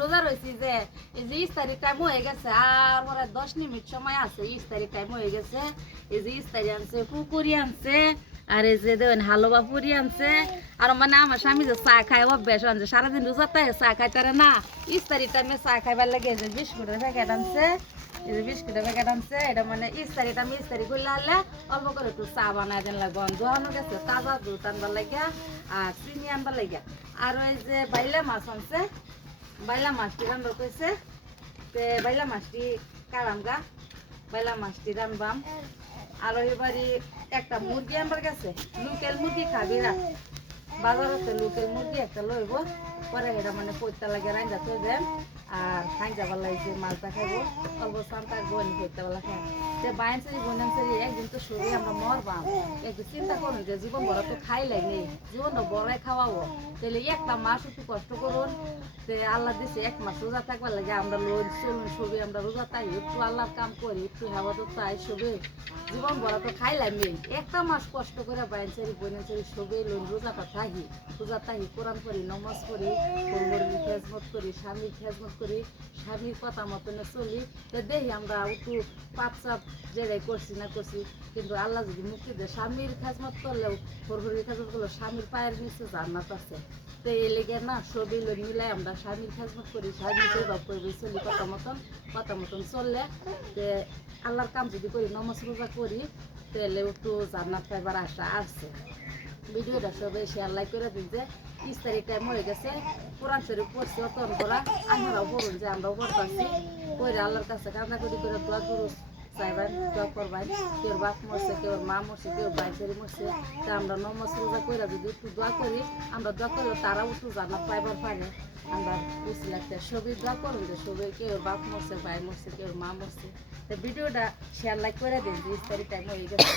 রোজা রয়েছি যে এই যে 20 তারিখ টাইম হয়ে গেছে আর পরে 10 মিনিট সময় আছে 20 তারিখ টাইম হয়ে গেছে এই যে 20 তারিখ আনছে পুকুরি আনছে আর এই যে দেন হালুয়া পুরি আনছে আর মানে আমার স্বামী যে চা খায় অভ্যাস আনছে সারাদিন রোজাতে চা খাইতারে না 20 তারিখ টাইমে চা খাইবার লাগে যে বিস্কুটের প্যাকেট আনছে এই যে বিস্কুটের প্যাকেট আনছে এটা মানে 20 তারিখ আমি 20 তারিখ করলে হলে অল্প করে একটু চা বানাই দেন লাগবো দোকানো গেছে তাজা দুধ আনবার লাগিয়া আর চিনি আনবার লাগিয়া আর ওই যে বাইলা মাছ আনছে বাইলা মাছটি রান্না কইছে তে বাইলা মাছটি কারাম গা বাইলা মাছটি রানবাম আর এবারে একটা মুরগি আনবার গেছে লোকাল মুরগি খাবি না বাজারতে লোকাল মুরগি একটা লইব পরে এটা মানে পইতা লাগে রান্না তো দেন আর খাই যাবার লাগছে মাছটা খাইবো অল্প সান্তা বনি পইতা বেলা খাই যে বাইনসারি বনানসারি একদিন তো শরীর আমরা মরবাম একটু চিন্তা করুন যে জীবন বড় তো খাই লাগে জীবনটা বড়াই খাওয়াবো তাহলে একটা মাস একটু কষ্ট করুন যে আল্লাহ দিছে এক মাস রোজা থাকবার লাগে আমরা লোন চলুন সবই আমরা রোজা তাই একটু আল্লাহর কাম করি একটু হেফাজত তাই সবে জীবন বড় তো খাইলাম একটা মাস কষ্ট করে বাইনসারি বনানসারি সবই লোন রোজাটা থাকি রোজা থাকি কোরআন করি নমাজ করি খেজমত করি স্বামীর খেজমত করি স্বামীর কথা মতনে চলি তো দেখি আমরা একটু পাপ চাপ যেটাই করছি না করছি কিন্তু আল্লাহ যদি মুক্তি দেয় স্বামীর খেজমত করলেও হরহরির খেজমত করলেও স্বামীর পায়ের নিচে জান্নাত আছে তো এই লেগে না সবই লোক মিলাই আমরা স্বামীর খেজমত করি স্বামীর জবাব করবি চলি কথা মতন চললে তো আল্লাহর কাম যদি করি নমাজ রোজা করি তাহলে একটু জান্নাত পাইবার আশা আসছে ভিডিওটা সবাই শেয়ার লাইক করে দিন যে 30 তারিখ টাইম হয়ে গেছে কোরআন শরীফ পড়ছি অতন করা আমরাও পড়ুন যে আমরাও পড়তেছি পড়ে আল্লাহর কাছে কান্না করে দোয়া করু চাইবেন দোয়া করবেন কেউ বাপ মরছে কেউ মা মরছে কেউ বাইসারি মরছে তা আমরা নমাজ রোজা করে যদি একটু দোয়া করি আমরা দোয়া করলে তারাও একটু জান্নাত পাইবার পারে আমরা বুঝতে লাগতে সবই দোয়া করুন যে সবাই কেউ বাপ মরছে ভাই মরছে কেউ মা মরছে তো ভিডিওটা শেয়ার লাইক করে দিন 30 তারিখ টাইম হয়ে গেছে